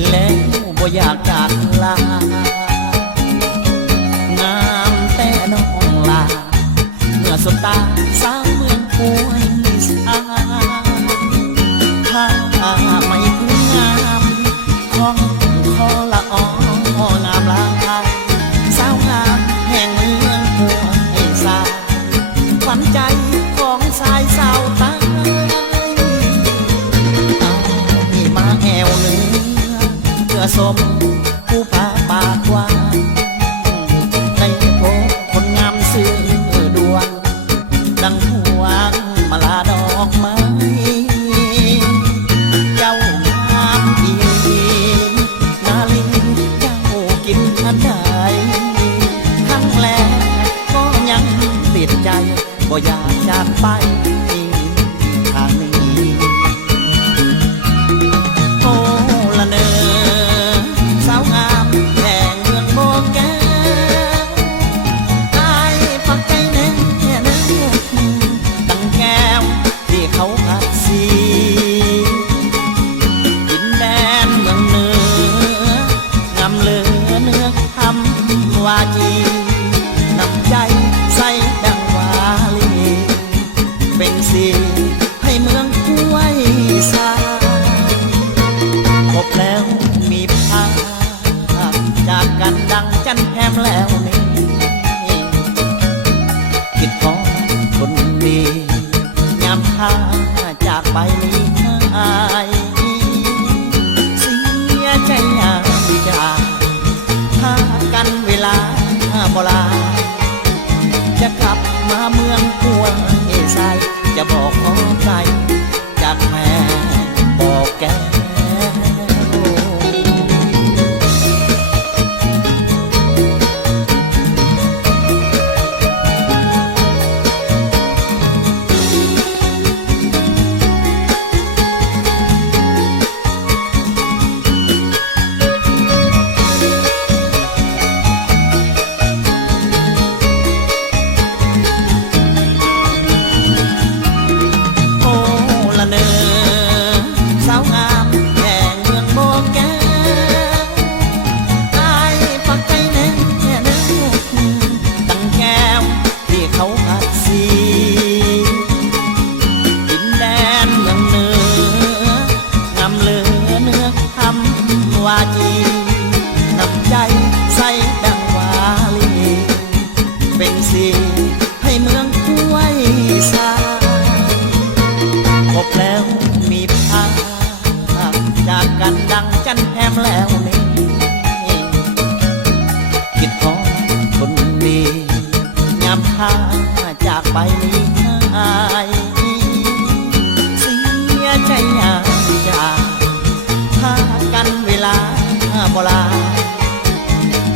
นแล้วบ่อยากจากลางามแต่น้องลาเมื่อสบตาสาวเมืองป่วยสาถ้าไม่งามของคอละอองามลายสาวงามแห่งเมืองป่วยสาขวัญใจของสายสาวตามาแอวเนื้อเพื่อสมผู้พาปากว่าได้พบคนงามซื่อดวงดังพวงมาลาดอกไม้เจ้างามอีนาลีเจ้ากินอันใดครั้งแรกก็ยังติดใจบ่อยากจากไปทางนี้เนอสาวงามแห่งเมืองโมแก้วตายปักใจแน่เนื้อตั้งแก้วที่เขาอัดสีดินแดนเมืองเหนืองามเหลือเนื้อคำวาจีนำใจใส่ดังวาลีเป็นสีให้เมืองห้วยสาพบแล้วมีภาพจากกันดังจันแฮมแล้วนี่คิดของคนดียามพาจากไปนี้หายเสียใจยามวิจารพากันเวลาโบราณจะกลับมาเมืองกวงเอไซจะบอกขอใจจากแม่บอกแกเนอสาวงามแห่งเมืองโมแก้วตายปักใจแน่เนื้อตั้งแก้วที่เขาอัดสีดินแดนเมืองเหนืองามเหลือเนื้อคำวาจีนำใจใส่ดังวาลีเป็นสีให้เมืองห้วยสาพบแล้วมีภาพจากกันดังจันแฮมแล้วนี่คิดของคนดียามพาจากไปนี้หายเสียใจยามจากพากันเวลาโบราณ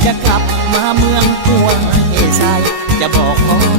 จะกลับมาเมืองกวงเอไซจะบอกขอ